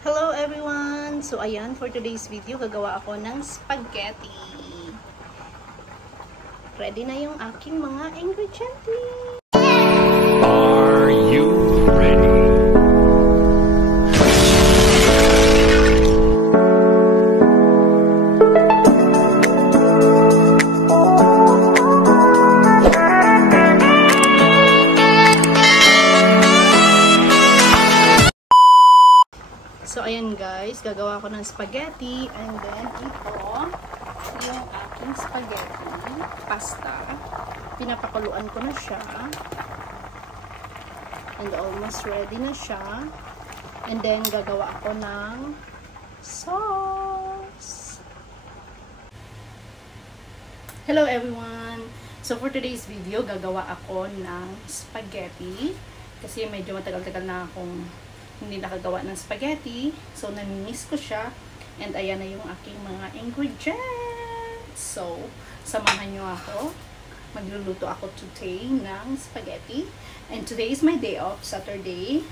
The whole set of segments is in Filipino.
Hello everyone! So ayan, for today's video, gagawa ako ng spaghetti. Ready na yung aking mga ingredients. Are you ready? So ayan guys, gagawa ko ng spaghetti and then ito yung aking spaghetti pasta. Pinapakuluan ko na siya and almost ready na siya. And then gagawa ako ng sauce. Hello everyone! So for today's video, gagawa ako ng spaghetti kasi medyo matagal-tagal na akong hindi nakagawa ng spaghetti. So, namimiss ko siya. And ayan na yung aking mga ingredients. So, samahan nyo ako. Magluluto ako today ng spaghetti. And today is my day off, Saturday.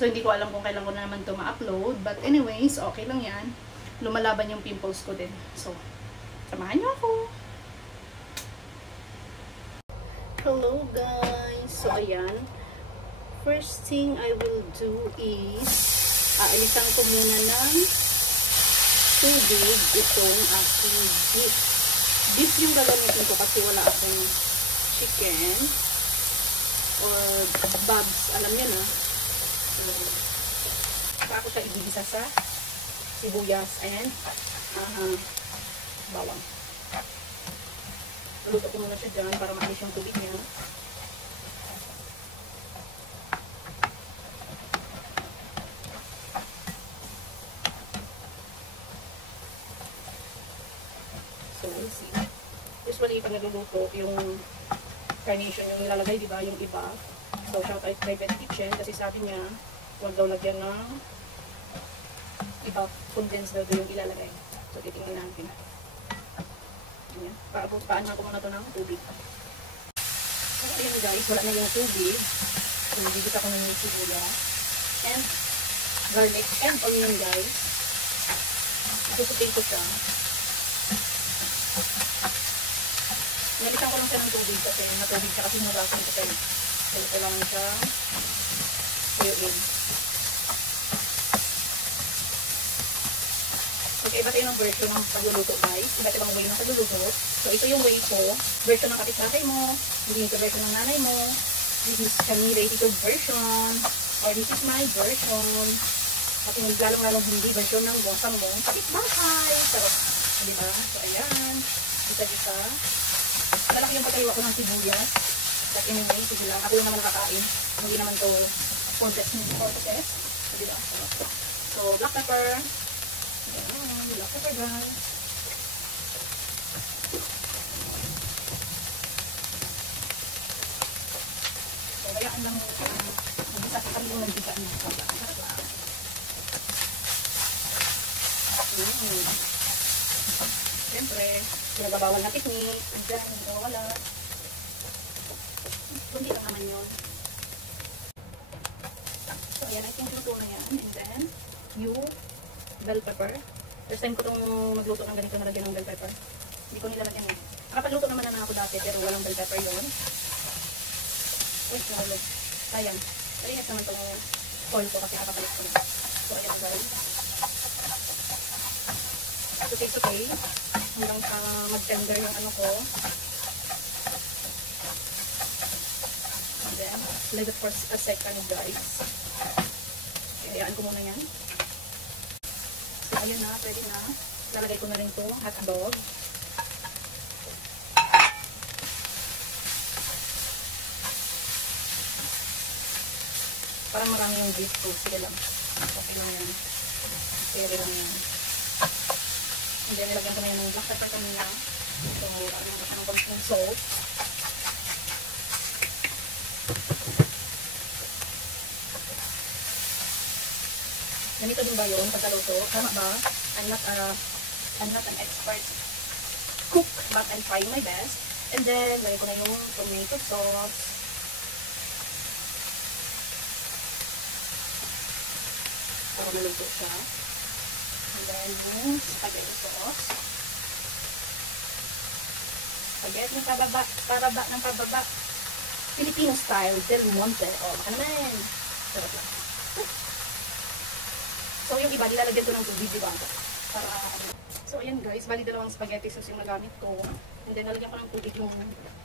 So, hindi ko alam kung kailan ko na naman ito ma-upload. But anyways, okay lang yan. Lumalaban yung pimples ko din. So, samahan nyo ako. Hello guys! So, ayan. First thing I will do is aalisan ko muna ng tubig itong aking beef. Beef yung gagamitin ko kasi wala akong chicken or babs. Alam niyo na. Saka ko siya igigisa sa sibuyas and bawang. Luto ko muna siya dyan para maalis yung tubig niya. So, we'll see. Usually, pag nagluluto, yung carnation yung nilalagay, di ba? Yung iba. So, shout out kay Beth Kitchen kasi sabi niya, huwag daw lagyan ng iba, condensed daw yung ilalagay. So, titingnan natin. Ayan. Paanan ko muna ito ng tubig. So, ayan guys, wala na yung tubig. So, nagigit ako ng sibuyas and garlic and onion guys. Isusutin ko siya. Nalitan ko lang siya ng tubig kasi matubig siya kasi mabasa nito tayo. So, kailangan siya suyuin. Okay, iba tayo ng version ng pagluluto guys. Iba't ibang way ng pagluluto. So, ito yung way ko. Version ng kapitbahay mo. Hindi ito version ng nanay mo. This is kami related version. Or this is my version. At yung lalong-lalong hindi version ng bosang mong kapitbahay. Sarap. Diba? So, ayan. Isa-isa. Lalaki yung patayo ako ng sibuyas. But anyway, sige lang. Ako lang naman nakakain. Hindi naman to contest. So, diba? So, black pepper. Ayan, black pepper guys. So, bayaan lang mo. Nagisa sa kami yung nagisa niya. Sarap lang. Siyempre, pinagbabawal na technique. Diyan, hindi ko wala. Kundi lang naman yun. So, ayan, I think luto na yan. And then, yung bell pepper. First time ko itong magluto ng ganito nalagyan ng bell pepper. Hindi ko nilalagyan yun. Nakapagluto naman na ako dati, pero walang bell pepper yun. Wait, nalog. Ayan. Malinis naman itong oil ko kasi nakapalit ko na. So, ayan guys. So, taste okay. Hanggang sa mag-tender yung ano ko. And then, let it for a second guys. Kayaan ko muna yan. So, ayun na. Pwede na. Lalagay ko na rin itong hotdog. Parang marami yung beef ko. Sige lang. Okay lang yan. Pwede lang yan. And then, nilagyan ko na yan ng black pepper kanina. So, ano konting salt. Ganito din ba yun pagkaluto? Tama ba? I'm not an expert cook, but I'm trying my best. And then, lagyan ko na yung tomato sauce. para maluto siya. And then, yung spaghetti sauce. Spaghetti ng pababa. Filipino style, Del Monte. O, baka naman. So, yung iba, nilalagyan ko ng tubig, diba? Para, so, ayan guys, bali dalawang spaghetti sauce yung nagamit ko. And then, nalagyan ko ng tubig yung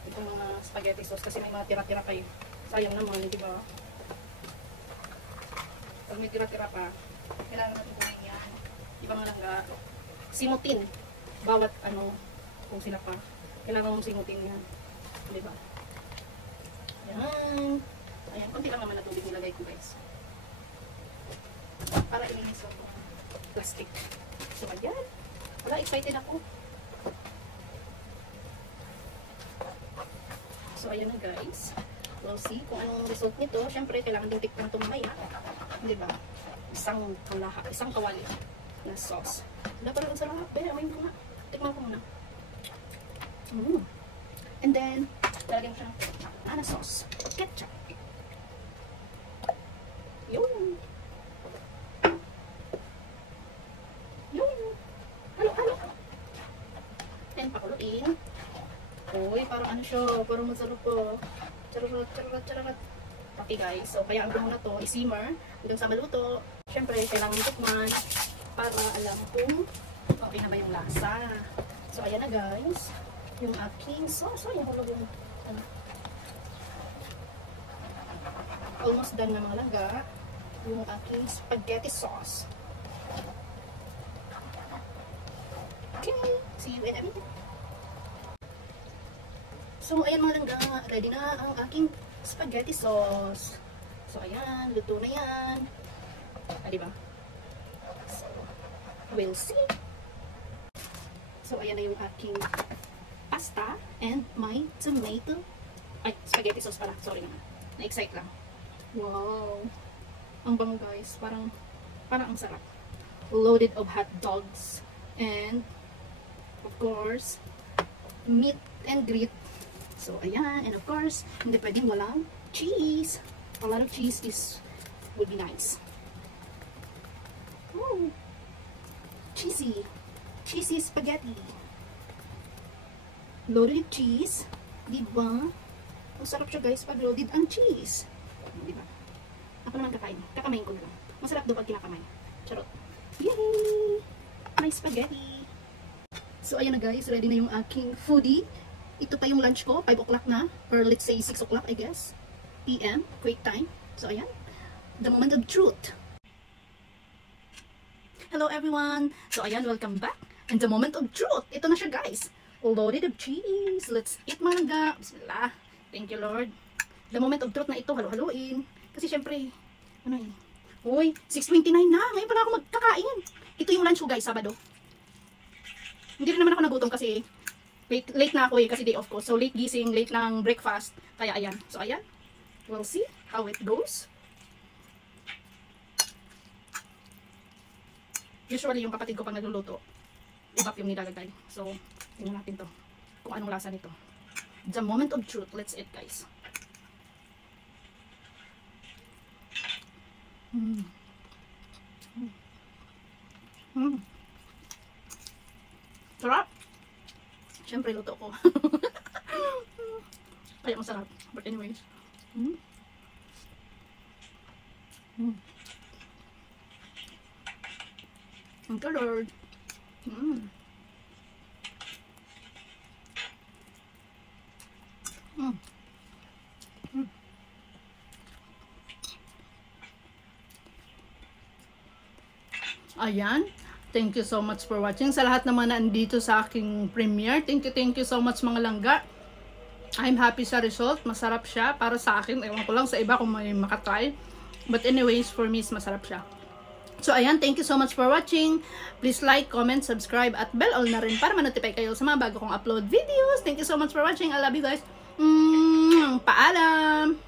itong mga spaghetti sauce kasi may mga tira-tira pa yun. Sayang naman, diba? Pag may tira-tira pa, kailangan natin kumain yan. Ibang langga, simutin. Bawat, kung sila pa, kailangan mong simutin yan. Diba? Ayan. Ayan, konti lang naman na tubig nilagay ko guys. Para ilinis ako plastic. So, ayan. Wala, excited ako. So, ayan na guys. We'll see kung anong result nito. Siyempre, kailangan din tikman ito mamaya. Diba? Isang kawali na sauce. Wala parang ang sarap. Pero, amayin ko nga. Tikman ko muna. And then, lalagyan ko siya ng sauce. Ketchup. Yun. Halo. And pakuluin. Uy, parang ano siya. Parang masarap po. Charot. Okay guys, so kaya ang muna to i-simmer hanggang sa maluto. Siyempre, kailangan itikman para alam kung okay na ba yung lasa. So, ayan na guys. Yung aking sauce. Ayan, hulog yung almost done na mga langga. Yung aking spaghetti sauce. Okay, see you in a minute. So, ayan mga langga, ready na ang aking spaghetti sauce. So, ayan, luto na yan. Diba? So, we'll see. So, ayan na yung aking pasta and my tomato. Ay, spaghetti sauce pala. Sorry naman. Na-excite lang. Wow. Ang bango guys. Parang ang sarap. Loaded of hot dogs. And, of course, meat and grit. So, ayan. And of course, hindi pwedeng walang cheese. A lot of cheese would be nice. Oh, cheesy. Cheesy spaghetti. Loaded with cheese. Diba? Ang sarap siya guys pag loaded ang cheese. Diba? Ako naman kakain. Kakamayin ko na lang. Masarap doon pag kinakamay. Charot. Yay! My spaghetti. So, ayan na guys. Ready na yung aking foodie. Ito pa yung lunch ko, 5 o'clock na, or let's say 6 o'clock I guess, PM, quick time. So ayan, the moment of truth. Hello everyone! So ayan, welcome back. And the moment of truth, ito na siya guys. Loaded of cheese. Let's eat manga. Bismillah. Thank you Lord. The moment of truth na ito, halo-haloin. Kasi syempre, ano yun? Uy, 6:29 na. Ngayon pa na ako magkakain. Ito yung lunch ko guys, Sabado. Hindi rin naman ako nagutom kasi late na ako kasi day off ko. So, late gising, late ng breakfast. Kaya, ayan. So, ayan. We'll see how it goes. Usually, yung kapatid ko pag nagluluto, iba yung nilalagay. So, tingnan natin to. Kung anong lasa nito. The moment of truth. Let's eat, guys. Sarap! Siyempre, luto ko. Kaya masarap. But anyways. Thank you, Lord. Ayan. Thank you so much for watching. Sa lahat naman na andito sa aking premiere, thank you so much mga langga. I'm happy sa result. Masarap siya. Para sa akin, ewan ko lang sa iba kung may makatry. But anyways, for me, masarap siya. So ayan, thank you so much for watching. Please like, comment, subscribe, at bell all na rin para ma-notify kayo sa mga bago kong upload videos. Thank you so much for watching. I love you guys. Paalam!